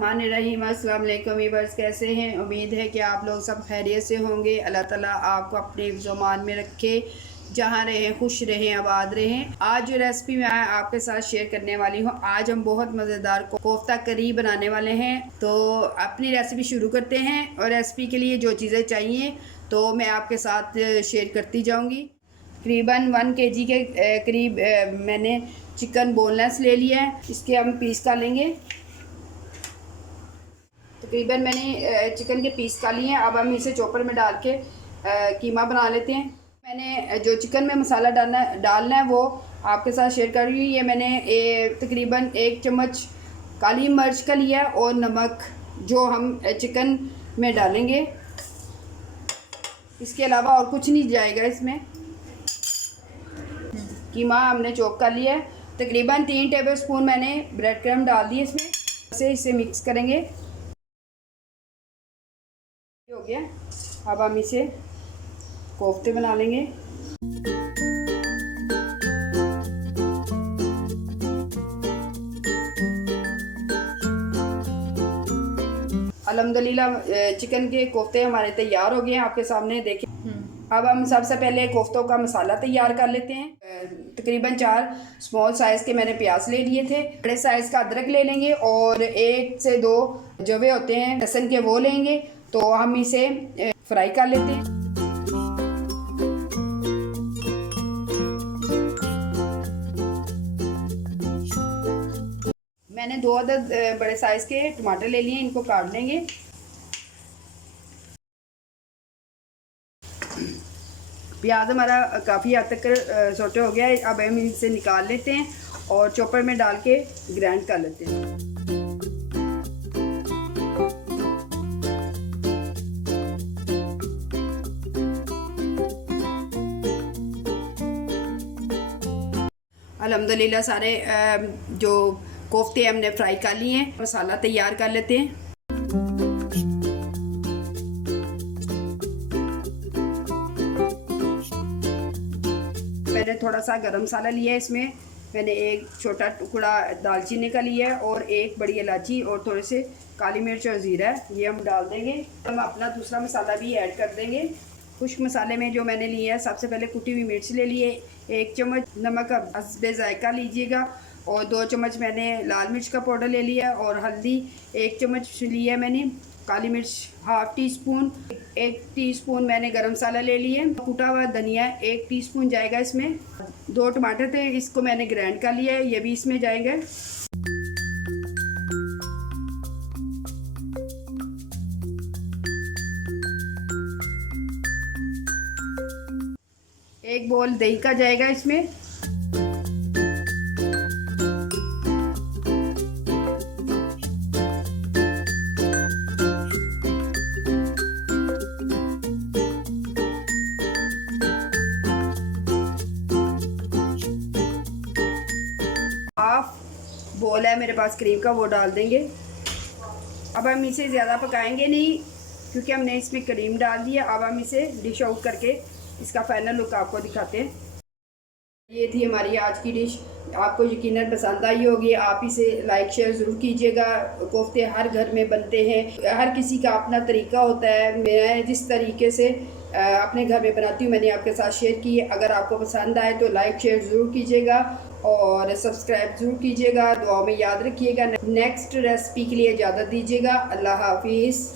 बिस्मिल्लाहिर्रहमानिर्रहीम। अस्सलाम वालेकुम वीवर्स, कैसे हैं? उम्मीद है कि आप लोग सब खैरियत से होंगे। अल्लाह ताला आपको अपने ज़मान में रखे, जहाँ रहें खुश रहें, आबाद रहें। आज जो रेसिपी मैं आपके साथ शेयर करने वाली हूँ, आज हम बहुत मज़ेदार कोफ्ता करी बनाने वाले हैं। तो अपनी रेसिपी शुरू करते हैं और रेसिपी के लिए जो चीज़ें चाहिए तो मैं आपके साथ शेयर करती जाऊँगी। तकरीबन 1 kg के करीब मैंने चिकन बोनलेस ले लिया है, इसके हम पीस का लेंगे। तकरीबन मैंने चिकन के पीस का लिए हैं। अब हम इसे चॉपर में डाल के कीमा बना लेते हैं। मैंने जो चिकन में मसाला डालना है वो आपके साथ शेयर कर रही हूँ। ये मैंने तकरीबन 1 चम्मच काली मिर्च का लिया और नमक जो हम चिकन में डालेंगे। इसके अलावा और कुछ नहीं जाएगा इसमें। कीमा हमने चॉप कर लिया है। तकरीबन 3 टेबलस्पून मैंने ब्रेड क्रम्ब डाल दिए इसमें। इसे मिक्स करेंगे। हो गया। अब हम इसे कोफ्ते बना लेंगे। अल्हम्दुलिल्लाह चिकन के कोफ्ते हमारे तैयार हो गए हैं, आपके सामने देखिए। अब हम सबसे पहले कोफ्तों का मसाला तैयार कर लेते हैं। तकरीबन 4 स्मॉल साइज़ के मैंने प्याज ले लिए थे। बड़े साइज़ का अदरक ले लेंगे और 1 से 2 जवे होते हैं लहसुन के, वो लेंगे। तो हम इसे फ्राई कर लेते हैं। मैंने 2 अदद बड़े साइज़ के टमाटर ले लिए, इनको काट लेंगे। प्याज हमारा काफ़ी हद तक सोटे हो गया है। अब हम इसे निकाल लेते हैं और चॉपर में डाल के ग्राइंड कर लेते हैं। अल्हम्दुलिल्लाह सारे जो कोफ्ते हमने फ्राई कर लिए हैं। मसाला तैयार कर लेते हैं। मैंने थोड़ा सा गरम मसाला लिया है। इसमें मैंने एक छोटा टुकड़ा दालचीनी का लिया है और एक बड़ी इलायची और थोड़े से काली मिर्च और ज़ीरा, ये हम डाल देंगे। हम अपना दूसरा मसाला भी ऐड कर देंगे। खुश्क मसाले में जो मैंने लिया है, सबसे पहले कुटी हुई मिर्च ले लिए, 1 चम्मच नमक हस्बे जायका लीजिएगा और 2 चम्मच मैंने लाल मिर्च का पाउडर ले लिया और हल्दी 1 चम्मच लिया मैंने। काली मिर्च ½ टीस्पून, 1 टीस्पून मैंने गरम मसाला ले लिए। कूटा हुआ धनिया 1 टीस्पून जाएगा इसमें। 2 टमाटर थे, इसको मैंने ग्राइंड कर लिया है, ये भी इसमें जाएगा। एक बोल दही का जाएगा इसमें। हाफ बोल है मेरे पास क्रीम का, वो डाल देंगे। अब हम इसे ज़्यादा पकाएंगे नहीं क्योंकि हमने इसमें क्रीम डाल दिया। अब हम इसे डिश आउट करके इसका फाइनल लुक आपको दिखाते हैं। ये थी हमारी आज की डिश। आपको यकीनन पसंद आई होगी। आप इसे लाइक शेयर ज़रूर कीजिएगा। कोफ्ते हर घर में बनते हैं, हर किसी का अपना तरीका होता है। मैं जिस तरीके से अपने घर में बनाती हूँ मैंने आपके साथ शेयर की। अगर आपको पसंद आए तो लाइक शेयर ज़रूर कीजिएगा और सब्सक्राइब ज़रूर कीजिएगा। दुआ में याद रखिएगा। नेक्स्ट रेसिपी के लिए इजाज़त दीजिएगा। अल्लाह हाफिज़।